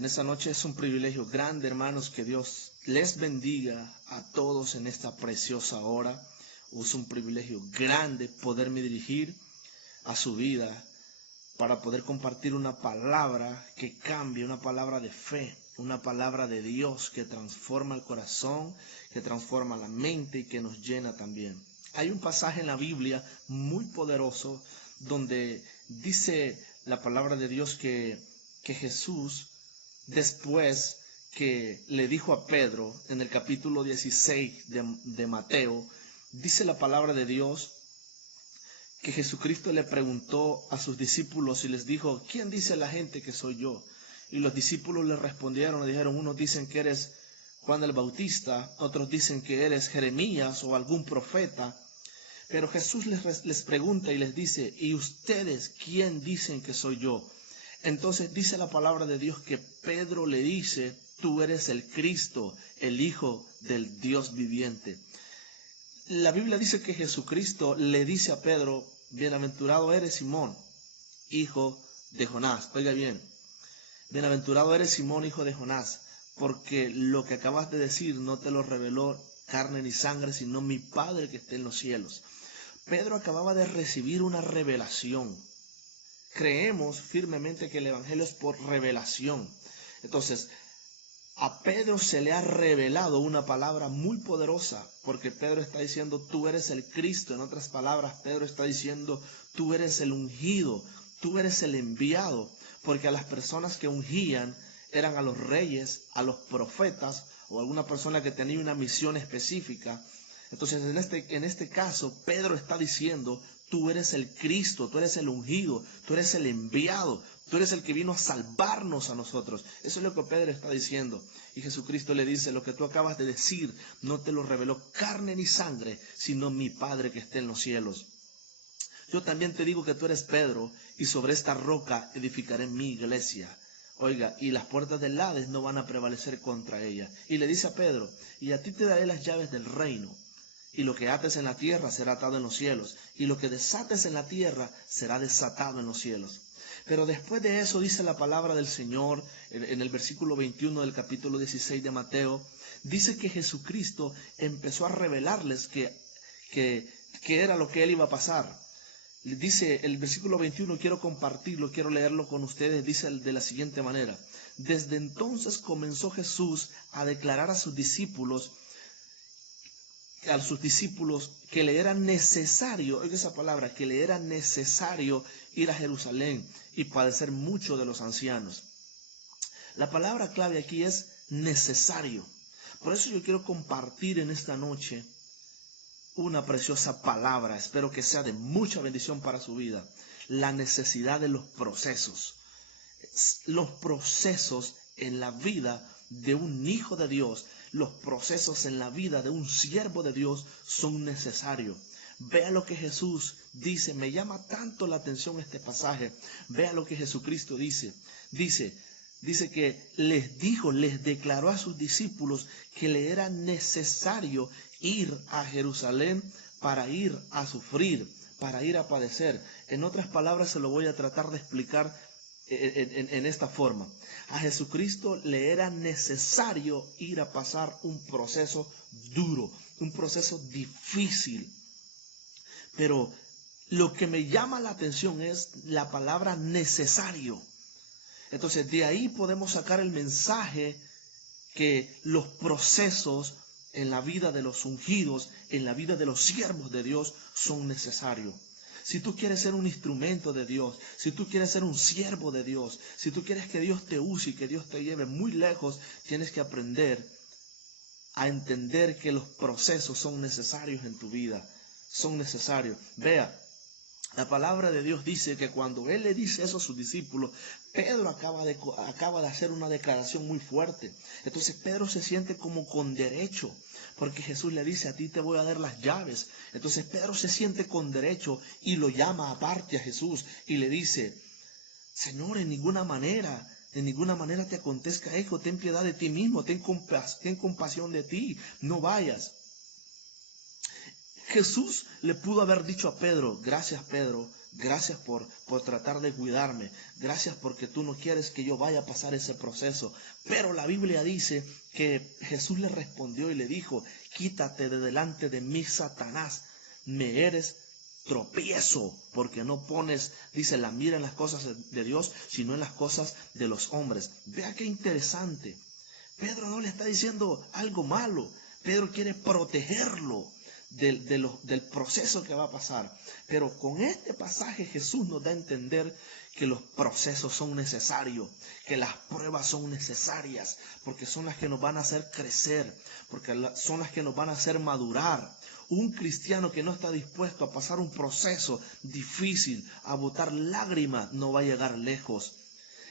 En esta noche es un privilegio grande, hermanos, que Dios les bendiga a todos en esta preciosa hora. Es un privilegio grande poderme dirigir a su vida para poder compartir una palabra que cambie, una palabra de fe, una palabra de Dios que transforma el corazón, que transforma la mente y que nos llena también. Hay un pasaje en la Biblia muy poderoso donde dice la palabra de Dios que Jesús, después que le dijo a Pedro en el capítulo 16 de Mateo, dice la palabra de Dios que Jesucristo le preguntó a sus discípulos y les dijo, ¿quién dice la gente que soy yo? Y los discípulos le respondieron, le dijeron, unos dicen que eres Juan el Bautista, otros dicen que eres Jeremías o algún profeta. Pero Jesús les pregunta y les dice, ¿y ustedes quién dicen que soy yo? Entonces dice la palabra de Dios que Pedro le dice, tú eres el Cristo, el Hijo del Dios viviente. La Biblia dice que Jesucristo le dice a Pedro, bienaventurado eres Simón, hijo de Jonás. Oiga bien, bienaventurado eres Simón, hijo de Jonás, porque lo que acabas de decir no te lo reveló carne ni sangre, sino mi Padre que está en los cielos. Pedro acababa de recibir una revelación. Creemos firmemente que el Evangelio es por revelación. Entonces, a Pedro se le ha revelado una palabra muy poderosa, porque Pedro está diciendo, tú eres el Cristo. En otras palabras, Pedro está diciendo, tú eres el ungido, tú eres el enviado, porque a las personas que ungían eran a los reyes, a los profetas, o alguna persona que tenía una misión específica. Entonces, en este caso, Pedro está diciendo, tú eres el Cristo, tú eres el ungido, tú eres el enviado, tú eres el que vino a salvarnos a nosotros. Eso es lo que Pedro está diciendo. Y Jesucristo le dice, lo que tú acabas de decir no te lo reveló carne ni sangre, sino mi Padre que está en los cielos. Yo también te digo que tú eres Pedro, y sobre esta roca edificaré mi iglesia. Oiga, y las puertas del Hades no van a prevalecer contra ella. Y le dice a Pedro, y a ti te daré las llaves del reino. Y lo que ates en la tierra será atado en los cielos, y lo que desates en la tierra será desatado en los cielos. Pero después de eso dice la palabra del Señor, en el versículo 21 del capítulo 16 de Mateo, dice que Jesucristo empezó a revelarles que era lo que él iba a pasar. Dice el versículo 21, quiero compartirlo, quiero leerlo con ustedes, dice de la siguiente manera. Desde entonces comenzó Jesús a declarar a sus discípulos que le era necesario, oiga esa palabra, que le era necesario ir a Jerusalén y padecer mucho de los ancianos. La palabra clave aquí es necesario. Por eso yo quiero compartir en esta noche una preciosa palabra, espero que sea de mucha bendición para su vida. La necesidad de los procesos. Los procesos en la vida de un hijo de Dios, los procesos en la vida de un siervo de Dios son necesarios. Vea lo que Jesús dice, me llama tanto la atención este pasaje. Vea lo que Jesucristo dice. Dice que les declaró a sus discípulos que le era necesario ir a Jerusalén para ir a sufrir, para ir a padecer. En otras palabras, se lo voy a tratar de explicar en esta forma. A Jesucristo le era necesario ir a pasar un proceso duro, un proceso difícil. Pero lo que me llama la atención es la palabra necesario. Entonces de ahí podemos sacar el mensaje que los procesos en la vida de los ungidos, en la vida de los siervos de Dios son necesarios. Si tú quieres ser un instrumento de Dios, si tú quieres ser un siervo de Dios, si tú quieres que Dios te use y que Dios te lleve muy lejos, tienes que aprender a entender que los procesos son necesarios en tu vida. Son necesarios. Vea, la palabra de Dios dice que cuando Él le dice eso a sus discípulos, Pedro acaba de hacer una declaración muy fuerte. Entonces Pedro se siente como con derecho, porque Jesús le dice, a ti te voy a dar las llaves. Entonces Pedro se siente con derecho y lo llama aparte a Jesús y le dice, Señor, en ninguna manera te acontezca esto, ten piedad de ti mismo, ten compasión de ti, no vayas. Jesús le pudo haber dicho a Pedro, gracias Pedro, Gracias por tratar de cuidarme. Gracias porque tú no quieres que yo vaya a pasar ese proceso. Pero la Biblia dice que Jesús le respondió y le dijo, quítate de delante de mí, Satanás. Me eres tropiezo, porque no pones, dice, la mira en las cosas de Dios, sino en las cosas de los hombres. Vea qué interesante. Pedro no le está diciendo algo malo. Pedro quiere protegerlo del proceso que va a pasar. Pero con este pasaje Jesús nos da a entender que los procesos son necesarios, que las pruebas son necesarias, porque son las que nos van a hacer crecer, porque son las que nos van a hacer madurar. Un cristiano que no está dispuesto a pasar un proceso difícil, a botar lágrimas, no va a llegar lejos.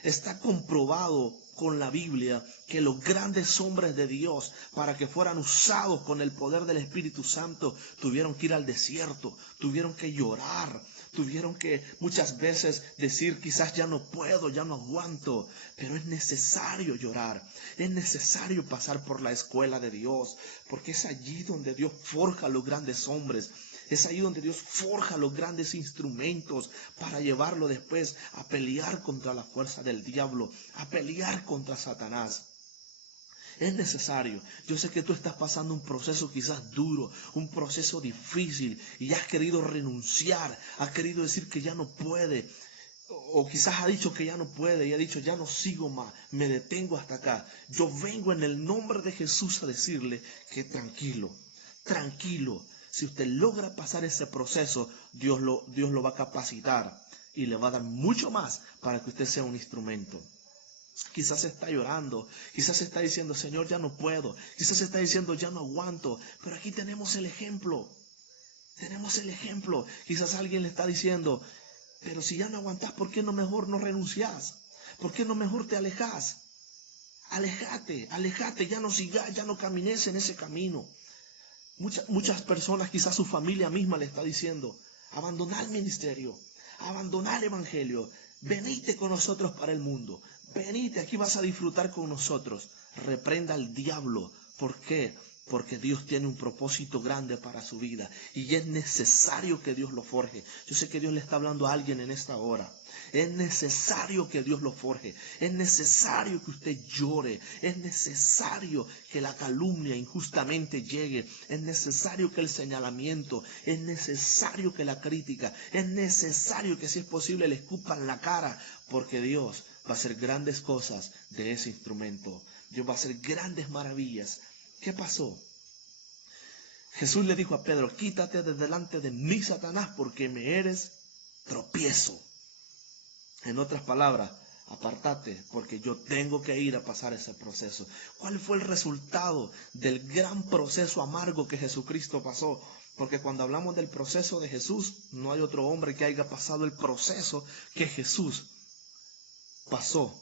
Está comprobado con la Biblia que los grandes hombres de Dios, para que fueran usados con el poder del Espíritu Santo, tuvieron que ir al desierto, tuvieron que llorar, tuvieron que muchas veces decir, quizás ya no puedo, ya no aguanto, pero es necesario llorar, es necesario pasar por la escuela de Dios, porque es allí donde Dios forja a los grandes hombres. Es ahí donde Dios forja los grandes instrumentos para llevarlo después a pelear contra la fuerza del diablo, a pelear contra Satanás. Es necesario. Yo sé que tú estás pasando un proceso quizás duro, un proceso difícil, y has querido renunciar, has querido decir que ya no puede, o quizás ha dicho que ya no puede y ha dicho ya no sigo más, me detengo hasta acá. Yo vengo en el nombre de Jesús a decirle que tranquilo, tranquilo. Si usted logra pasar ese proceso, Dios lo va a capacitar y le va a dar mucho más para que usted sea un instrumento. Quizás está llorando, quizás está diciendo, Señor, ya no puedo, quizás está diciendo, ya no aguanto, pero aquí tenemos el ejemplo, Quizás alguien le está diciendo, pero si ya no aguantas, ¿por qué no mejor no renuncias? ¿Por qué no mejor te alejas? Alejate, ya no sigas, ya no camines en ese camino. Muchas personas, quizás su familia misma le está diciendo, abandona el ministerio, abandona el evangelio, venite con nosotros para el mundo, venite, aquí vas a disfrutar con nosotros. Reprenda al diablo. ¿Por qué? Porque Dios tiene un propósito grande para su vida y es necesario que Dios lo forje. Yo sé que Dios le está hablando a alguien en esta hora. Es necesario que Dios lo forje. Es necesario que usted llore. Es necesario que la calumnia injustamente llegue. Es necesario que el señalamiento. Es necesario que la crítica. Es necesario que si es posible le escupan la cara. Porque Dios va a hacer grandes cosas de ese instrumento. Dios va a hacer grandes maravillas. ¿Qué pasó? Jesús le dijo a Pedro, quítate de delante de mí, Satanás, porque me eres tropiezo. En otras palabras, apártate, porque yo tengo que ir a pasar ese proceso. ¿Cuál fue el resultado del gran proceso amargo que Jesucristo pasó? Porque cuando hablamos del proceso de Jesús, no hay otro hombre que haya pasado el proceso que Jesús pasó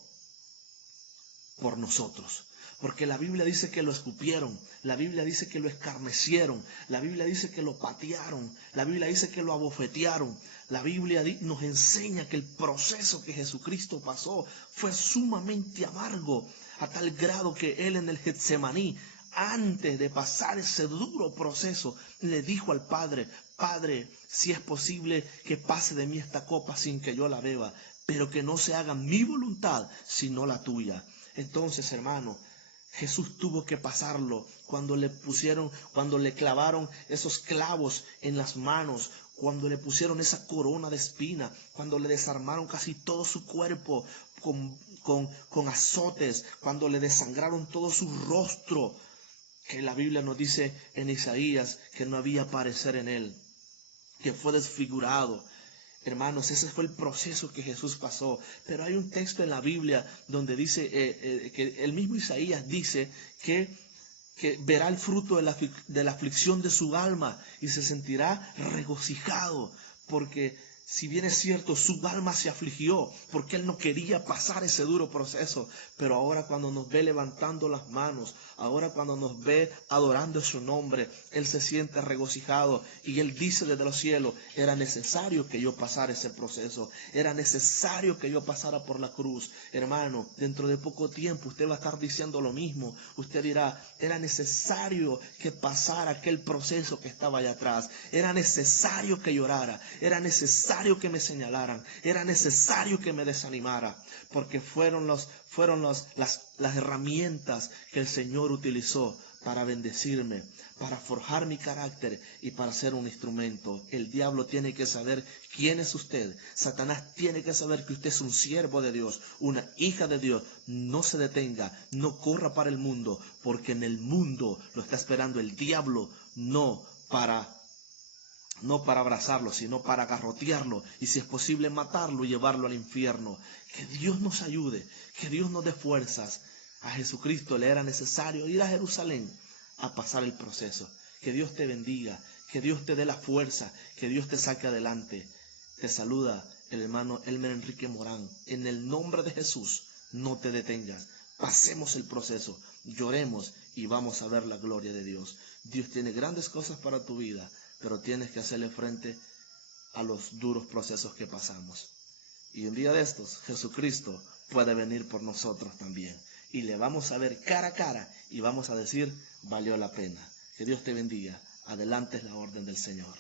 por nosotros. Porque la Biblia dice que lo escupieron, la Biblia dice que lo escarnecieron, la Biblia dice que lo patearon, la Biblia dice que lo abofetearon. La Biblia nos enseña que el proceso que Jesucristo pasó fue sumamente amargo, a tal grado que él en el Getsemaní, antes de pasar ese duro proceso, le dijo al Padre, Padre, si es posible que pase de mí esta copa sin que yo la beba, pero que no se haga mi voluntad, sino la tuya. Entonces, hermano, Jesús tuvo que pasarlo cuando le clavaron esos clavos en las manos, cuando le pusieron esa corona de espina, cuando le desarmaron casi todo su cuerpo con azotes, cuando le desangraron todo su rostro, que la Biblia nos dice en Isaías que no había parecer en él, que fue desfigurado. Hermanos, ese fue el proceso que Jesús pasó. Pero hay un texto en la Biblia donde dice, que el mismo Isaías dice que verá el fruto de la aflicción de su alma y se sentirá regocijado. Porque si bien es cierto, su alma se afligió porque él no quería pasar ese duro proceso. Pero ahora cuando nos ve levantando las manos, ahora cuando nos ve adorando su nombre, él se siente regocijado y él dice desde los cielos, era necesario que yo pasara ese proceso, era necesario que yo pasara por la cruz. Hermano, dentro de poco tiempo usted va a estar diciendo lo mismo. Usted dirá, era necesario que pasara aquel proceso que estaba allá atrás, era necesario que llorara, era necesario necesario que me señalaran, era necesario que me desanimara, porque fueron las herramientas que el Señor utilizó para bendecirme, para forjar mi carácter y para ser un instrumento. El diablo tiene que saber quién es usted. Satanás tiene que saber que usted es un siervo de Dios, una hija de Dios. No se detenga, no corra para el mundo, porque en el mundo lo está esperando el diablo, no para abrazarlo, sino para garrotearlo y si es posible matarlo y llevarlo al infierno. Que Dios nos ayude, que Dios nos dé fuerzas. A Jesucristo le era necesario ir a Jerusalén a pasar el proceso. Que Dios te bendiga, que Dios te dé la fuerza, que Dios te saque adelante. Te saluda el hermano Elmer Enrique Morán. En el nombre de Jesús, no te detengas. Pasemos el proceso, lloremos y vamos a ver la gloria de Dios. Dios tiene grandes cosas para tu vida, pero tienes que hacerle frente a los duros procesos que pasamos. Y un día de estos, Jesucristo puede venir por nosotros también. Y le vamos a ver cara a cara y vamos a decir, valió la pena. Que Dios te bendiga. Adelante es la orden del Señor.